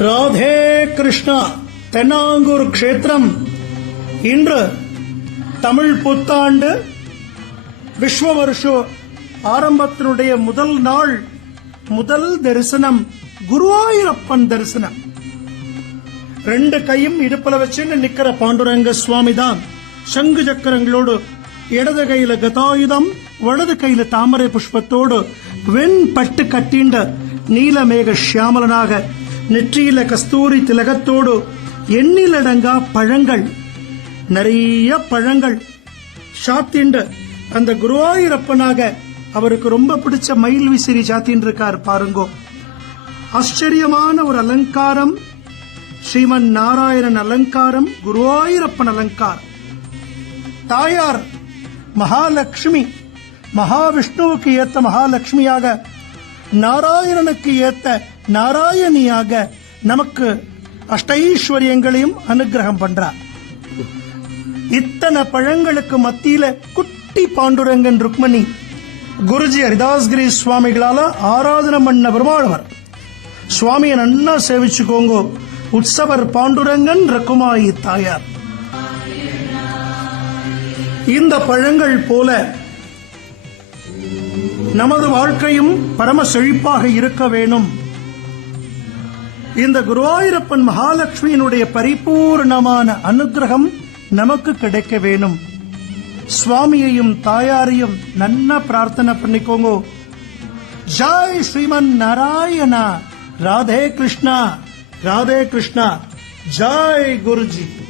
ராதே கிருஷ்ணா தென்னாங்கூர் க்ஷேத்திரம். இன்று தமிழ் புத்தாண்டு விஸ்வ வருஷ ஆரம்பத்தினுடைய முதல் நாள் முதல் தரிசனம் குருவாயூரப்பன் தரிசனம். ரெண்டு கையும் இடுப்புல வச்சுன்னு நிக்கிற பாண்டுரங்க சுவாமி தான் சங்கு சக்கரங்களோடு இடது கையில கதாயுதம் வலது கையில தாமரை புஷ்பத்தோடு வெண் பட்டு கட்டிண்ட நீலமேக சியாமலனாக நெற்றியில கஸ்தூரி திலகத்தோடு எண்ணிலடங்கா பழங்கள். நிறைய பழங்கள். சாத்திண்டு அந்த குருவாயூரப்பனாக அவருக்கு ரொம்ப பிடிச்ச மயில் விசிறி சாத்தின்னு இருக்கார் பாருங்கோ. ஆச்சரியமான ஒரு அலங்காரம். ஸ்ரீமன் நாராயணன் அலங்காரம் குருவாயூரப்பன் அலங்காரம் தாயார் மகாலட்சுமி மகாவிஷ்ணுவுக்கு ஏத்த மகாலட்சுமியாக நாராயணனுக்கு ஏத்த நாராயணியாக நமக்கு அஷ்டைஸ்வரியங்களையும் அனுகிரகம் பண்றார். இத்தனை பழங்களுக்கு மத்தியில குட்டி பாண்டுரங்கன் ருக்மணி குருஜி ஹரிதாஸ்கிரி சுவாமிகளால ஆராதனை பண்ண பெருமாளவர். சுவாமியை நன்னா சேவிச்சுக்கோங்க. உற்சவர் பாண்டுரங்கன் ரகுமாயி தாயார். இந்த பழங்கள் போல நமது வாழ்க்கையும் பரம செழிப்பாக இருக்க வேணும் இந்த குருவாயூரப்பன் மகாலட்சுமியினுடைய பரிபூர்ணமான அனுகிரகம் நமக்கு கிடைக்க வேணும் சுவாமியையும் தாயாரையும் நன்னா பிரார்த்தனை பண்ணிக்கோங்க. ஜாய் ஸ்ரீமன் நாராயணா. ராதே கிருஷ்ணா. ராதே கிருஷ்ணா. ஜாய் குருஜி.